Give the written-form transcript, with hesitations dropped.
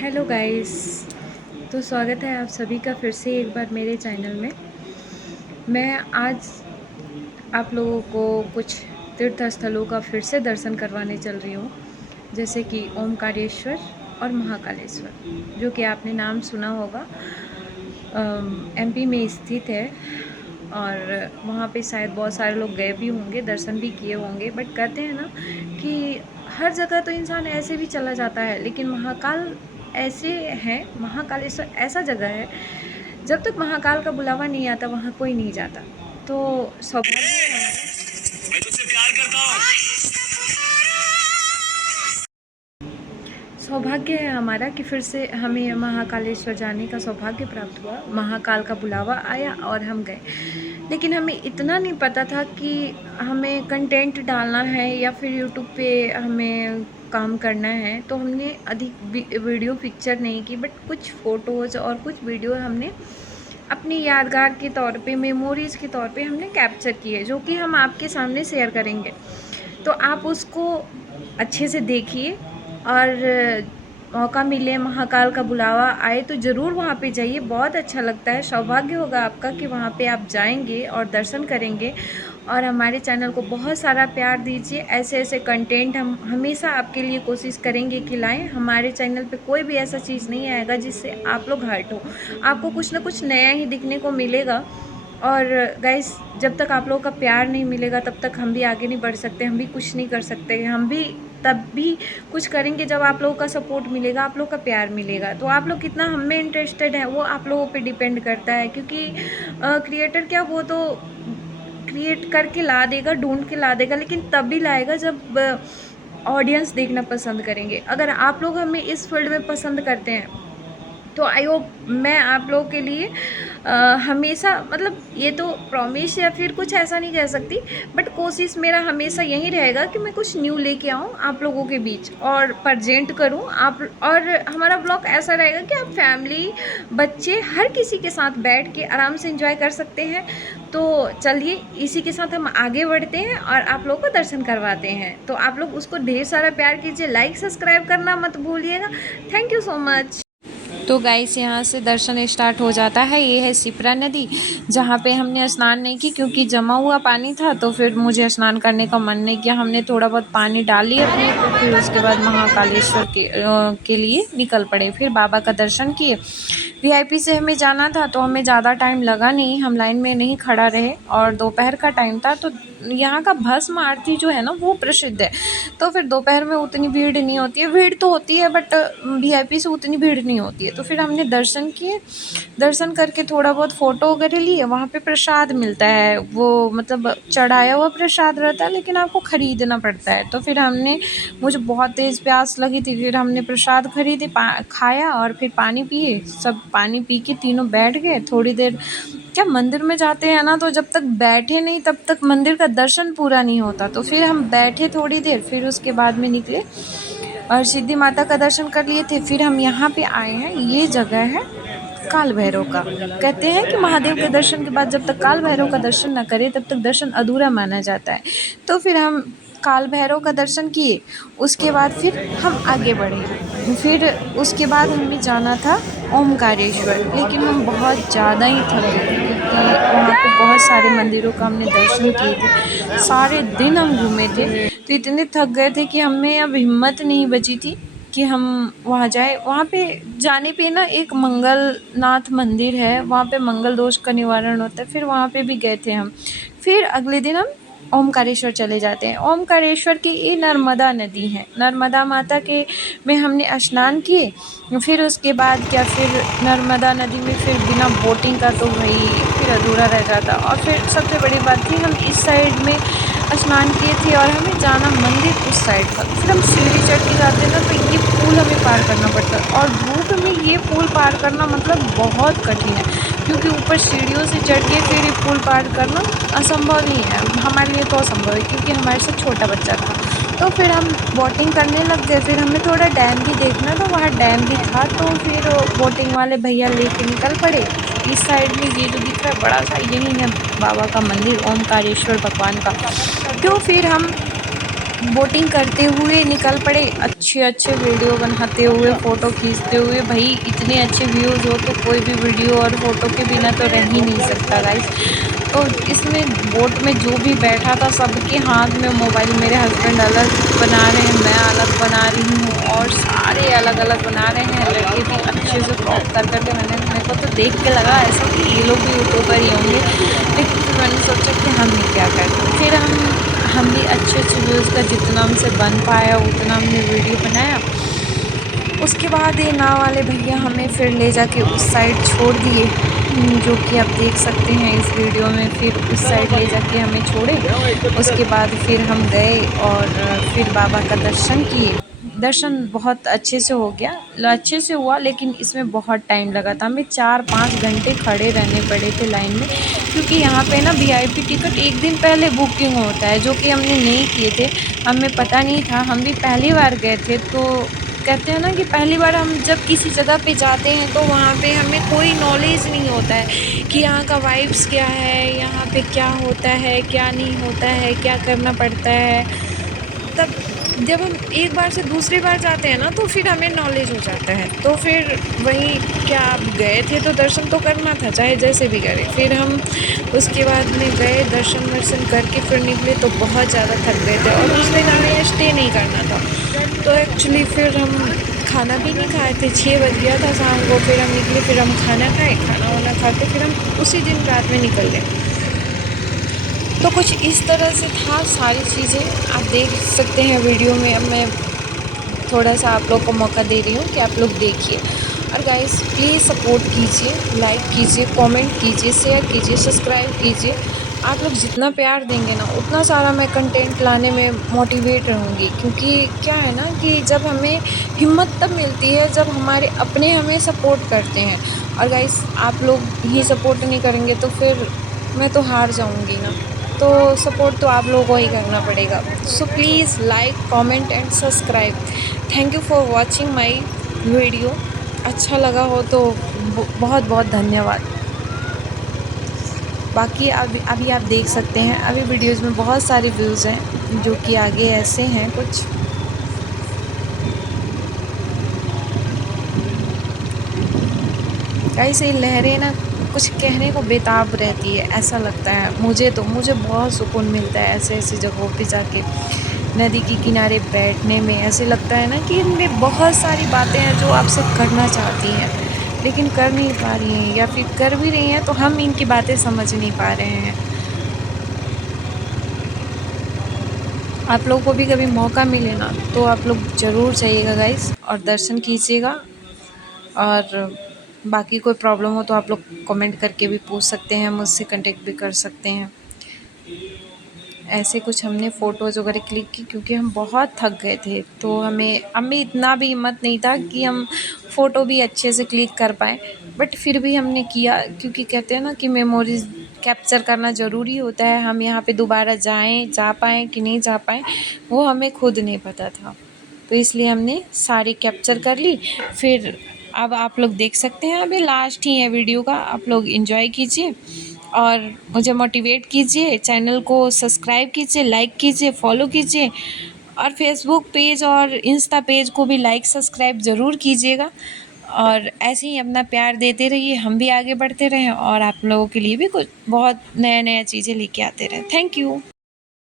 Hello guys. तो स्वागत है आप सभी का फिर से एक बार मेरे चैनल में। मैं आज आप लोगों को कुछ तीर्थ स्थलों का फिर से दर्शन करवाने चल रही हूँ, जैसे कि ओमकारेश्वर और महाकालेश्वर, जो कि आपने नाम सुना होगा। एमपी में स्थित है और वहाँ पे शायद बहुत सारे लोग गए भी होंगे, दर्शन भी किए होंगे। बट कहते हैं ना कि हर जगह तो इंसान ऐसे भी चला जाता है, लेकिन महाकाल ऐसे हैं, महाकालेश्वर ऐसा जगह है, जब तक महाकाल का बुलावा नहीं आता वहाँ कोई नहीं जाता। तो सौभाग्य है हमारा, मैं तुझसे प्यार करता हूँ। सौभाग्य है हमारा कि फिर से हमें महाकालेश्वर जाने का सौभाग्य प्राप्त हुआ। महाकाल का बुलावा आया और हम गए, लेकिन हमें इतना नहीं पता था कि हमें कंटेंट डालना है या फिर यूट्यूब पे हमें काम करना है। तो हमने अधिक वीडियो पिक्चर नहीं की, बट कुछ फ़ोटोज़ और कुछ वीडियो हमने अपनी यादगार के तौर पे, मेमोरीज़ के तौर पे हमने कैप्चर किए, जो कि हम आपके सामने शेयर करेंगे। तो आप उसको अच्छे से देखिए और मौका मिले, महाकाल का बुलावा आए तो ज़रूर वहाँ पे जाइए, बहुत अच्छा लगता है। सौभाग्य होगा आपका कि वहाँ पे आप जाएंगे और दर्शन करेंगे। और हमारे चैनल को बहुत सारा प्यार दीजिए। ऐसे ऐसे कंटेंट हम हमेशा आपके लिए कोशिश करेंगे कि लाएं। हमारे चैनल पे कोई भी ऐसा चीज़ नहीं आएगा जिससे आप लोग हर्ट हो। आपको कुछ ना कुछ नया ही दिखने को मिलेगा। और गाइस, जब तक आप लोगों का प्यार नहीं मिलेगा तब तक हम भी आगे नहीं बढ़ सकते, हम भी कुछ नहीं कर सकते। हम भी तब भी कुछ करेंगे जब आप लोगों का सपोर्ट मिलेगा, आप लोगों का प्यार मिलेगा। तो आप लोग कितना हम में इंटरेस्टेड है वो आप लोगों पे डिपेंड करता है, क्योंकि क्रिएटर क्या, वो तो क्रिएट करके ला देगा, ढूंढ के ला देगा, लेकिन तब भी लाएगा जब ऑडियंस देखना पसंद करेंगे। अगर आप लोग हमें इस फील्ड में पसंद करते हैं तो आई होप मैं आप लोगों के लिए हमेशा, मतलब ये तो प्रॉमिस या फिर कुछ ऐसा नहीं कह सकती, बट कोशिश मेरा हमेशा यही रहेगा कि मैं कुछ न्यू लेके आऊँ आप लोगों के बीच और प्रेजेंट करूँ आप। और हमारा ब्लॉग ऐसा रहेगा कि आप फैमिली, बच्चे, हर किसी के साथ बैठ के आराम से एंजॉय कर सकते हैं। तो चलिए, इसी के साथ हम आगे बढ़ते हैं और आप लोगों को दर्शन करवाते हैं। तो आप लोग उसको ढेर सारा प्यार कीजिए, लाइक सब्सक्राइब करना मत भूलिएगा। Thank you so much. तो गाइस, यहाँ से दर्शन स्टार्ट हो जाता है। ये है शिप्रा नदी, जहाँ पे हमने स्नान नहीं की क्योंकि जमा हुआ पानी था। तो फिर मुझे स्नान करने का मन नहीं किया। हमने थोड़ा बहुत पानी डाल लिया अपने ऊपर, फिर उसके बाद महाकालेश्वर के लिए निकल पड़े। फिर बाबा का दर्शन किए। वीआईपी से हमें जाना था तो हमें ज़्यादा टाइम लगा नहीं, हम लाइन में नहीं खड़ा रहे और दोपहर का टाइम था। तो यहाँ का भस्म आरती जो है ना वो प्रसिद्ध है। तो फिर दोपहर में उतनी भीड़ नहीं होती है, भीड़ तो होती है बट वीआईपी से उतनी भीड़ नहीं होती है। तो फिर हमने दर्शन किए, दर्शन करके थोड़ा बहुत फ़ोटो वगैरह लिए। वहाँ पे प्रसाद मिलता है, वो मतलब चढ़ाया हुआ प्रसाद रहता है, लेकिन आपको ख़रीदना पड़ता है। तो फिर हमने, मुझे बहुत तेज़ प्यास लगी थी, फिर हमने प्रसाद खरीदे, खाया और फिर पानी पिए। सब पानी पी के तीनों बैठ गए थोड़ी देर। क्या, मंदिर में जाते हैं ना तो जब तक बैठे नहीं तब तक मंदिर का दर्शन पूरा नहीं होता। तो फिर हम बैठे थोड़ी देर, फिर उसके बाद में निकले और सिद्धि माता का दर्शन कर लिए थे। फिर हम यहाँ पे आए हैं, ये जगह है काल भैरव का। कहते हैं कि महादेव के दर्शन के बाद जब तक काल भैरव का दर्शन न करें तब तक दर्शन अधूरा माना जाता है। तो फिर हम काल भैरव का दर्शन किए, उसके बाद फिर हम आगे बढ़े। फिर उसके बाद हमें जाना था ओमकारेश्वर, लेकिन हम बहुत ज़्यादा ही थक गए थे क्योंकि वहाँ पे बहुत सारे मंदिरों का हमने दर्शन किए थे, सारे दिन हम घूमे थे। तो इतने थक गए थे कि हमें अब हिम्मत नहीं बची थी कि हम वहाँ जाए। वहाँ पे जाने पे ना एक मंगलनाथ मंदिर है, वहाँ पे मंगल दोष का निवारण होता है, फिर वहाँ पे भी गए थे हम। फिर अगले दिन हम ओमकारेश्वर चले जाते हैं। ओमकारेश्वर की ये नर्मदा नदी है, नर्मदा माता के में हमने स्नान किए। फिर उसके बाद क्या, फिर नर्मदा नदी में फिर बिना बोटिंग का तो भाई फिर अधूरा रह जाता। और फिर सबसे बड़ी बात थी, हम इस साइड में स्नान किए थे और हमें जाना मंदिर उस साइड था। फिर हम सीढ़ी चढ़ के जाते ना तो ये पुल हमें पार करना पड़ता है, और धूप में ये पुल पार करना मतलब बहुत कठिन है, क्योंकि ऊपर सीढ़ियों से चढ़ के फिर ये पुल पार करना असंभव ही है हमारे लिए। तो असंभव है क्योंकि हमारे साथ छोटा बच्चा था। तो फिर हम बोटिंग करने लग गए। फिर हमें थोड़ा डैम भी देखना था, वहाँ डैम भी था। तो फिर बोटिंग वाले भैया लेके निकल पड़े। इस साइड में ये जो दिख रहा है बड़ा सा, यही है बाबा का मंदिर, ओमकारेश्वर भगवान का। तो फिर हम बोटिंग करते हुए निकल पड़े, अच्छे अच्छे वीडियो बनाते हुए, फ़ोटो खींचते हुए। भाई इतने अच्छे व्यूज़ हो तो कोई भी वीडियो और फ़ोटो के बिना तो रह ही नहीं सकता गाइस। तो इसमें बोट में जो भी बैठा था सबके हाथ में मोबाइल, मेरे हस्बैंड अलग बना रहे हैं, मैं अलग बना रही हूँ और सारे अलग अलग बना रहे हैं। लड़के भी अच्छे से क्रॉप कर करके मैंने, मेरे को तो देख के लगा ऐसा कि ये लोग भी यूट्यूबर ही होंगे। लेकिन फिर मैंने सोचा कि हम ही क्या करते, फिर हम भी अच्छे अच्छे व्यूज़ का जितना हमसे बन पाया उतना हमने वीडियो बनाया। उसके बाद ये नाव वाले भैया हमें फिर ले जाके उस साइड छोड़ दिए, जो कि आप देख सकते हैं इस वीडियो में। फिर उस साइड ले जाके हमें छोड़े। उसके बाद फिर हम गए और फिर बाबा का दर्शन किए। दर्शन बहुत अच्छे से हो गया, अच्छे से हुआ, लेकिन इसमें बहुत टाइम लगा था। हमें 4-5 घंटे खड़े रहने पड़े थे लाइन में, क्योंकि यहाँ पे ना वीआईपी टिकट एक दिन पहले बुकिंग होता है, जो कि हमने नहीं किए थे। हमें पता नहीं था, हम भी पहली बार गए थे। तो कहते हैं ना कि पहली बार हम जब किसी जगह पे जाते हैं तो वहाँ पे हमें कोई नॉलेज नहीं होता है कि यहाँ का वाइब्स क्या है, यहाँ पे क्या होता है, क्या नहीं होता है, क्या करना पड़ता है। तब जब हम एक बार से दूसरी बार जाते हैं ना तो फिर हमें नॉलेज हो जाता है। तो फिर वही, क्या आप गए थे तो दर्शन तो करना था चाहे जैसे भी करें। फिर हम उसके बाद में गए, दर्शन वर्शन करके फिर निकले तो बहुत ज़्यादा थक गए थे और उस दिन हमें स्टे नहीं करना था। तो एक्चुअली फिर हम खाना भी नहीं खाए थे, 6 बज गया था शाम को। फिर हम निकले, फिर हम खाना खाए, खाना वाना खा के फिर हम उसी दिन रात में निकल गए। तो कुछ इस तरह से था सारी चीज़ें, आप देख सकते हैं वीडियो में। अब मैं थोड़ा सा आप लोग को मौका दे रही हूँ कि आप लोग देखिए। और गाइस प्लीज़ सपोर्ट कीजिए, लाइक कीजिए, कमेंट कीजिए, शेयर कीजिए, सब्सक्राइब कीजिए। आप लोग जितना प्यार देंगे ना उतना सारा मैं कंटेंट लाने में मोटिवेट रहूँगी, क्योंकि क्या है ना कि जब हमें हिम्मत तब मिलती है जब हमारे अपने हमें सपोर्ट करते हैं। और गाइस आप लोग ही सपोर्ट नहीं करेंगे तो फिर मैं तो हार जाऊँगी ना। तो सपोर्ट तो आप लोगों को ही करना पड़ेगा। So please like, comment and subscribe. Thank you for watching my video. अच्छा लगा हो तो बहुत बहुत धन्यवाद। बाकी अभी आप देख सकते हैं, अभी वीडियोज़ में बहुत सारे व्यूज़ हैं, जो कि आगे ऐसे हैं कुछ। गाइस ये लहरें ना कुछ कहने को बेताब रहती है, ऐसा लगता है मुझे। तो मुझे बहुत सुकून मिलता है ऐसे ऐसी जगहों पे जाके, नदी के किनारे बैठने में। ऐसे लगता है ना कि इनमें बहुत सारी बातें हैं जो आपसे करना चाहती हैं लेकिन कर नहीं पा रही हैं, या फिर कर भी रही हैं तो हम इनकी बातें समझ नहीं पा रहे हैं। आप लोगों को भी कभी मौका मिले ना तो आप लोग ज़रूर जाइएगा गाइस और दर्शन कीजिएगा। और बाकी कोई प्रॉब्लम हो तो आप लोग कमेंट करके भी पूछ सकते हैं, मुझसे कांटेक्ट भी कर सकते हैं। ऐसे कुछ हमने फ़ोटोज़ वगैरह क्लिक की, क्योंकि हम बहुत थक गए थे। तो हमें इतना भी हिम्मत नहीं था कि हम फ़ोटो भी अच्छे से क्लिक कर पाएँ। बट फिर भी हमने किया, क्योंकि कहते हैं ना कि मेमोरीज़ कैप्चर करना ज़रूरी होता है। हम यहाँ पे दोबारा जा पाएँ कि नहीं जा पाएँ, वो हमें खुद नहीं पता था। तो इसलिए हमने सारी कैप्चर कर ली। फिर अब आप लोग देख सकते हैं, अभी लास्ट ही है वीडियो का, आप लोग एंजॉय कीजिए और मुझे मोटिवेट कीजिए। चैनल को सब्सक्राइब कीजिए, लाइक कीजिए, फॉलो कीजिए और फेसबुक पेज और इंस्टा पेज को भी लाइक सब्सक्राइब ज़रूर कीजिएगा। और ऐसे ही अपना प्यार देते रहिए, हम भी आगे बढ़ते रहें और आप लोगों के लिए भी कुछ बहुत नया नया चीज़ें लेके आते रहें। Thank you.